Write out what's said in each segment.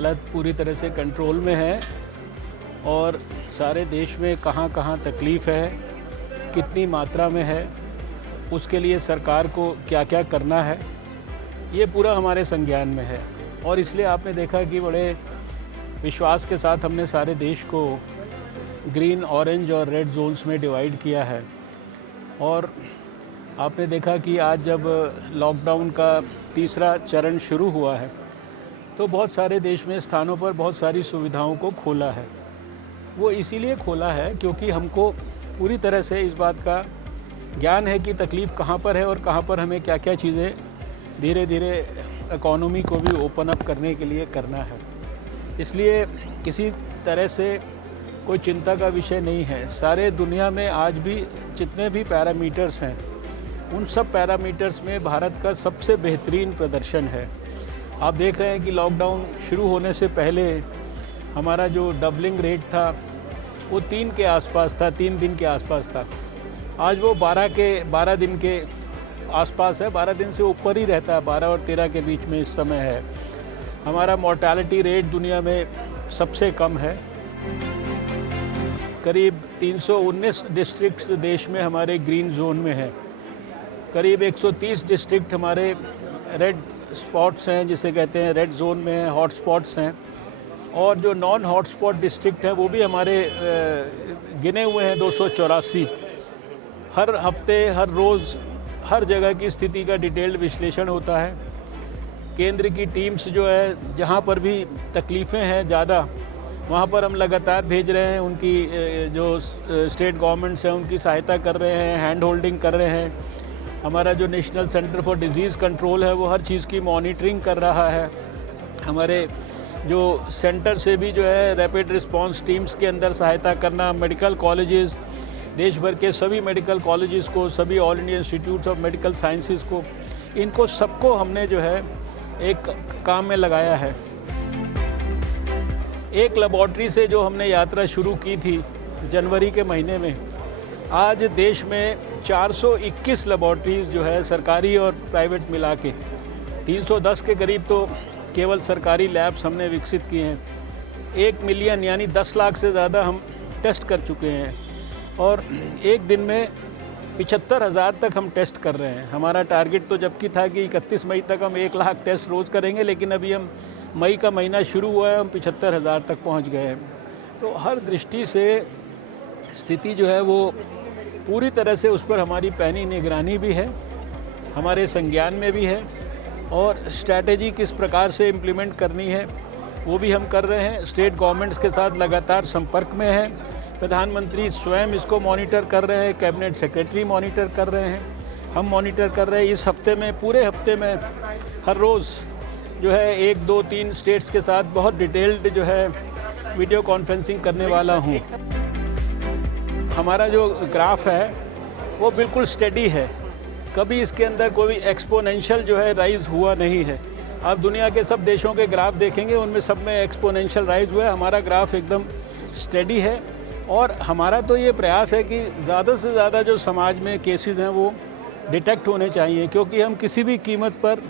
हालत पूरी तरह से कंट्रोल में है और सारे देश में कहाँ कहाँ तकलीफ़ है, कितनी मात्रा में है, उसके लिए सरकार को क्या क्या करना है, ये पूरा हमारे संज्ञान में है। और इसलिए आपने देखा कि बड़े विश्वास के साथ हमने सारे देश को ग्रीन, ऑरेंज और रेड जोन्स में डिवाइड किया है। और आपने देखा कि आज जब लॉकडाउन का तीसरा चरण शुरू हुआ है तो बहुत सारे देश में स्थानों पर बहुत सारी सुविधाओं को खोला है। वो इसीलिए खोला है क्योंकि हमको पूरी तरह से इस बात का ज्ञान है कि तकलीफ़ कहाँ पर है और कहाँ पर हमें क्या क्या चीज़ें धीरे धीरे इकोनॉमी को भी ओपन अप करने के लिए करना है। इसलिए किसी तरह से कोई चिंता का विषय नहीं है। सारे दुनिया में आज भी जितने भी पैरामीटर्स हैं उन सब पैरामीटर्स में भारत का सबसे बेहतरीन प्रदर्शन है। आप देख रहे हैं कि लॉकडाउन शुरू होने से पहले हमारा जो डबलिंग रेट था वो 3 के आसपास था, 3 दिन के आसपास था। आज वो 12 दिन के आसपास है, 12 दिन से ऊपर ही रहता है, 12 और 13 के बीच में इस समय है। हमारा मॉर्टेलिटी रेट दुनिया में सबसे कम है। करीब 319 डिस्ट्रिक्ट्स देश में हमारे ग्रीन जोन में है। करीब 130 डिस्ट्रिक्ट हमारे रेड स्पॉट्स हैं, जिसे कहते हैं रेड जोन में हैं, हॉट स्पॉट्स हैं। और जो नॉन हॉट स्पॉट डिस्ट्रिक्ट हैं वो भी हमारे गिने हुए हैं 284। हर हफ्ते, हर रोज़, हर जगह की स्थिति का डिटेल्ड विश्लेषण होता है। केंद्र की टीम्स जो है जहाँ पर भी तकलीफ़ें हैं ज़्यादा वहाँ पर हम लगातार भेज रहे हैं। उनकी जो स्टेट गवर्नमेंट्स हैं उनकी सहायता कर रहे हैं, हैंड होल्डिंग कर रहे हैं। हमारा जो national centre for disease control है वो हर चीज़ की मॉनिटरिंग कर रहा है। हमारे जो सेंटर से भी जो है रैपिड रिस्पांस टीम्स के अंदर सहायता करना, मेडिकल कॉलेजेस, देश भर के सभी मेडिकल कॉलेजेस को, सभी all India institutes of medical sciences को, इनको सबको हमने जो है एक काम में लगाया है। एक लेबॉर्ट्री से जो हमने यात्रा शुरू की थी जनवरी के महीने में, आज देश में 421 लेबॉर्ट्रीज़ जो है सरकारी और प्राइवेट मिला के 310 के करीब तो केवल सरकारी लैब्स हमने विकसित किए हैं। 1 मिलियन यानी 10 लाख से ज़्यादा हम टेस्ट कर चुके हैं और एक दिन में 75,000 तक हम टेस्ट कर रहे हैं। हमारा टारगेट तो जबकि था कि 31 मई तक हम 1 लाख टेस्ट रोज़ करेंगे, लेकिन अभी हम मई का महीना शुरू हुआ है, हम 75,000 तक पहुंच गए हैं। तो हर दृष्टि से स्थिति जो है वो पूरी तरह से उस पर हमारी पैनी निगरानी भी है, हमारे संज्ञान में भी है और स्ट्रैटेजी किस प्रकार से इम्प्लीमेंट करनी है वो भी हम कर रहे हैं। स्टेट गवर्नमेंट्स के साथ लगातार संपर्क में हैं। प्रधानमंत्री स्वयं इसको मॉनिटर कर रहे हैं, कैबिनेट सेक्रेटरी मॉनिटर कर रहे हैं, हम मॉनिटर कर रहे हैं। इस हफ्ते में, पूरे हफ्ते में हर रोज़ जो है 1, 2, 3 स्टेट्स के साथ बहुत डिटेल्ड जो है वीडियो कॉन्फ्रेंसिंग करने वाला हूँ। हमारा जो ग्राफ है वो बिल्कुल स्टेडी है, कभी इसके अंदर कोई एक्सपोनेंशियल जो है राइज़ हुआ नहीं है। आप दुनिया के सब देशों के ग्राफ देखेंगे, उनमें सब में एक्सपोनेंशियल राइज़ हुआ है। हमारा ग्राफ एकदम स्टेडी है और हमारा तो ये प्रयास है कि ज़्यादा से ज़्यादा जो समाज में केसेस हैं वो डिटेक्ट होने चाहिए, क्योंकि हम किसी भी कीमत पर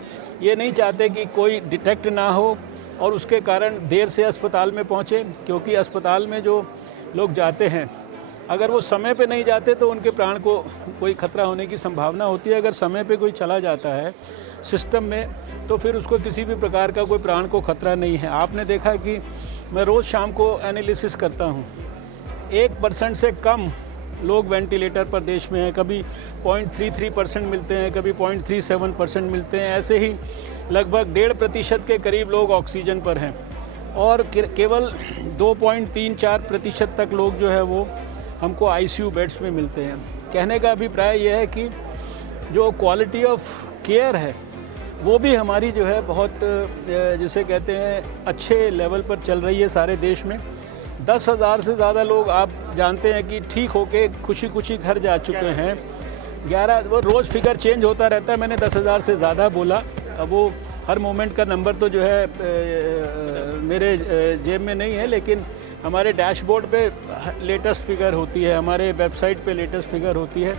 ये नहीं चाहते कि कोई डिटेक्ट ना हो और उसके कारण देर से अस्पताल में पहुँचे। क्योंकि अस्पताल में जो लोग जाते हैं, अगर वो समय पे नहीं जाते तो उनके प्राण को कोई खतरा होने की संभावना होती है। अगर समय पे कोई चला जाता है सिस्टम में तो फिर उसको किसी भी प्रकार का कोई प्राण को खतरा नहीं है। आपने देखा कि मैं रोज़ शाम को एनालिसिस करता हूँ, 1% से कम लोग वेंटिलेटर पर देश में हैं। कभी 0.33% मिलते हैं, कभी 0.37% मिलते हैं। ऐसे ही लगभग 1.5% के करीब लोग ऑक्सीजन पर हैं और केवल 2.34% तक लोग जो है वो हमको आईसीयू बेड्स में मिलते हैं। कहने का अभिप्राय यह है कि जो क्वालिटी ऑफ केयर है वो भी हमारी जो है बहुत जिसे कहते हैं अच्छे लेवल पर चल रही है सारे देश में। 10,000 से ज़्यादा लोग आप जानते हैं कि ठीक होके खुशी खुशी घर जा चुके हैं। 11 वो रोज़ फिगर चेंज होता रहता है, मैंने 10,000 से ज़्यादा बोला। अब वो हर मोमेंट का नंबर तो जो है मेरे जेब में नहीं है, लेकिन हमारे डैशबोर्ड पे लेटेस्ट फिगर होती है, हमारे वेबसाइट पे लेटेस्ट फिगर होती है।